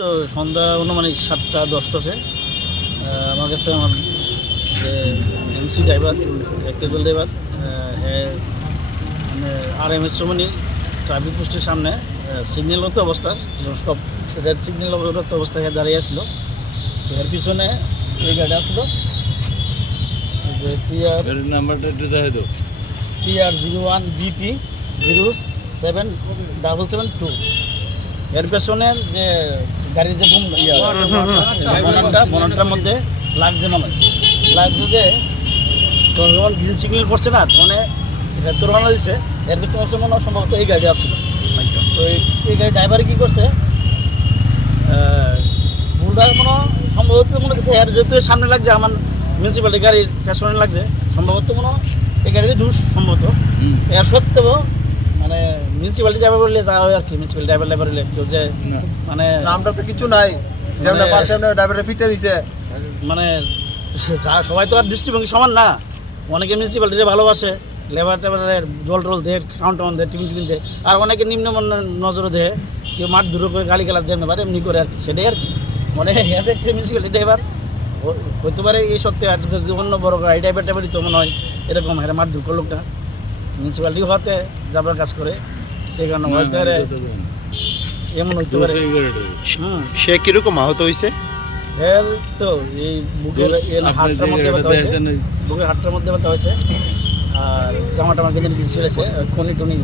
তো সন্ধ্যা অনুমানিক 7:10 আমার কাছে আমার যে এমসি ড্রাইভার কেবল ড্রাইভার মানে RMS চৌমনি ট্রাফিক পোস্টের সামনে সিগন্যালগত অবস্থা স্টপ সেটা সিগন্যালগত অবস্থায় দাঁড়িয়ে আসছিল। তো এর পিছনে এই গাড়ি আসলো যে নাম্বারটা একটু দেখে দাও। PR01 BP 07772। এর পেছনের যে গাড়ির যে বনারটার মধ্যে লাগছে মনে হয় লাগছে যে যখন গ্রিন সিগন্যাল করছে না তখন তোরহানা দিচ্ছে। এর পেছনে মনে হয় সম্ভবত এই গাড়ি আসছিল। তো এই গাড়ি ড্রাইভার কী করছে ভুলটা কোনো সম্ভবত মনে হচ্ছে এর যেহেতু সামনে লাগছে আমার মিউনিসিপ্যালিটি গাড়ির পেছনে লাগছে সম্ভবত কোনো এই গাড়ির দোষ সম্ভবত। এর সত্ত্বেও মানে মিউনিসিপ্যালিটি ড্রাইভার বললে যা হয় আর কি, মিউনিসিপ্যালিটি ড্রাইভার বললে কেউ যে মানে নামটা তো কিছু নাই যে আমরা পাশে ড্রাইভারে ফিটে দিছে মানে যা সবাই তো আর দৃষ্টিভঙ্গি সমান না। অনেকে মিউনিসিপ্যালিটিতে ভালোবাসে, লেবার টেবারের জল টল দেয়, কাউন্টার দেয়, টিফিন টিফিন দেয়, আর অনেকে নিম্নমানের নজরে দেয়, কেউ মাঠ দূরে করে গালি গালার যেমন পারে এমনি করে আর কি। সেটাই আর কি মানে হ্যাঁ দেখছে মিউনিসিপ্যালিটি ড্রাইভার হতে পারে এই সত্যি আজ অন্য বড় গাড়ি ড্রাইভার টাইভারই তো মনে হয় এরকম হ্যাঁ মাঠ দূর লোকটা মিউনিসিপ্যালিটি হতে যাবার কাজ করে সেই কারণে হয়তো এমন হইতে পারে। সে কিরকম আহত হয়েছে? এর তো এই বুকের হাটটার মধ্যে ব্যথা হয়েছে, বুকের হাটটার মধ্যে ব্যথা হয়েছে, আর জামা টামা কেঁদে কিছু ছেড়েছে, খনি টনি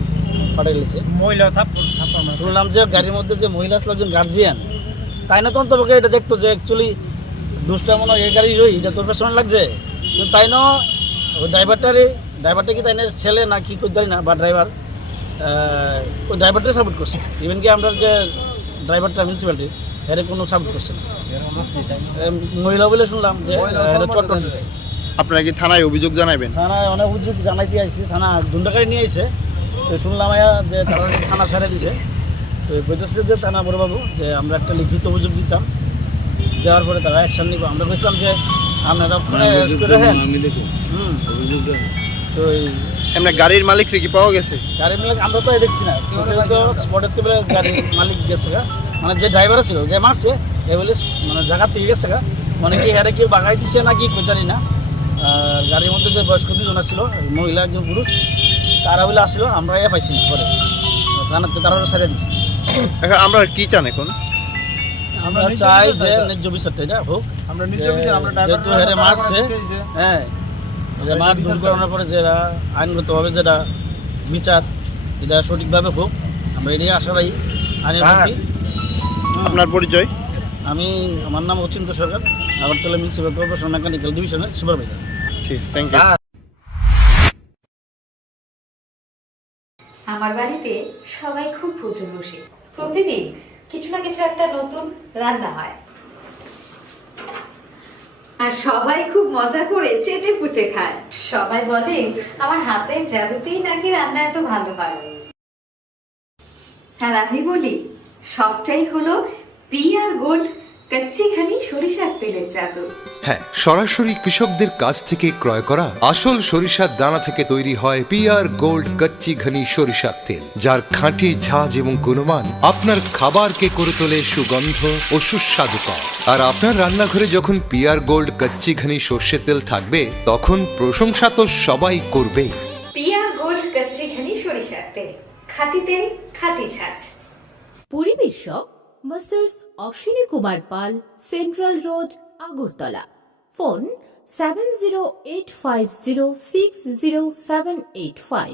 ফাটে গেছে। মহিলা শুনলাম যে গাড়ির মধ্যে যে মহিলা আসলো একজন গার্জিয়ান, তাই না তখন তোমাকে এটা দেখতো যে অ্যাকচুয়ালি দুষ্টা মনে হয় এই গাড়ি রই এটা তোর পেছনে লাগছে, কিন্তু তাই না ওই ড্রাইভারটা কি তাই না ছেলে না কি করতে পারি না, বা ড্রাইভার ওই ড্রাইভারটাই সাপোর্ট করছে। ইভেন কি আমরা যে ড্রাইভারটা মিউনিসিপ্যালিটি এর কোনো সাপোর্ট করছে না, মহিলা বলে শুনলাম যে চট্টগ্রাম দিচ্ছে। আপনারা কি থানায় অভিযোগ জানাবেন? থানায় অনেক অভিযোগ জানাইতে আসছি, থানা দুন্ডাকারি নিয়ে আসছে। তো শুনলাম যে তারা থানা ছেড়ে দিছে। তো বলতেছে যে থানা বড়বাবু যে আমরা একটা লিখিত অভিযোগ দিতাম, দেওয়ার পরে তারা অ্যাকশন নিব। আমরা বলছিলাম যে আপনারা তো এমনি গাড়ির মালিক কি পাওয়া গেছে? গাড়ির মালিক আমরা তো দেখছি না, তো স্পটের থেকে গাড়ির মালিক গেছে গা, মানে যে ড্রাইভার ছিল যে মারছে এ বলে মানে জায়গা থেকে গেছে গা, মানে কি হ্যাঁ কেউ বাগাই দিচ্ছে না কি জানি না। আর গাড়ির মধ্যে যে বয়স্ক দুজন আসছিল, মহিলা একজন পুরুষ, তারা বলে আসলো, আমরা পাইছি না পরে থানাতে তারা ছেড়ে দিচ্ছি। এখন আমরা কি চান? এখন আমরা চাই যে ন্যায্য বিচারটা এটা হোক। আমরা নিজ বিচার আমরা যেহেতু হেরে মারছে, হ্যাঁ মার দুর্ঘটনার পরে যেটা আইনগতভাবে যেটা বিচার এটা সঠিকভাবে হোক, আমরা এটাই আশা রাখি। আপনার পরিচয়? আমার নাম অচিন্ত সরকার, আগরতলা মিউনিসিপ্যাল কর্পোরেশন মেকানিক্যাল ডিভিশনের সুপারভাইজার। ঠিক, থ্যাংক ইউ। আমার বাড়িতে সবাই খুব প্রচুর বসে, প্রতিদিন কিছু না কিছু একটা নতুন রান্না হয়, আর সবাই খুব মজা করে চেটে পুটে খায়। সবাই বলে আমার হাতের জাদুতেই নাকি রান্না এত ভালো হয়। আর আমি বলি সবটাই হলো PR গোল্ড কচ্চি ঘানি সরিষার তেলের জাদু। হ্যাঁ, সরাসরি কৃষকদের কাছ থেকে ক্রয় করা আসল সরিষার দানা থেকে তৈরি হয় PR গোল্ড কচ্চি ঘানি সরিষার তেল, যার খাঁটি ঝাঁজ এবং গুণমান আপনার খাবারকে করে তোলে সুগন্ধ ও সুস্বাদুকর। আর আপনার রান্নাঘরে যখন PR গোল্ড কচ্চি ঘানি সর্ষের তেল থাকবে তখন প্রশংসা তো সবাই করবে। PR গোল্ড কচ্চি ঘানি সরিষার তেল, খাঁটি তেল, খাঁটি ঝাঁজ। পরিবেশক masters Ashwini Kumar Pal, central road, Agartala. Phone 7085060785।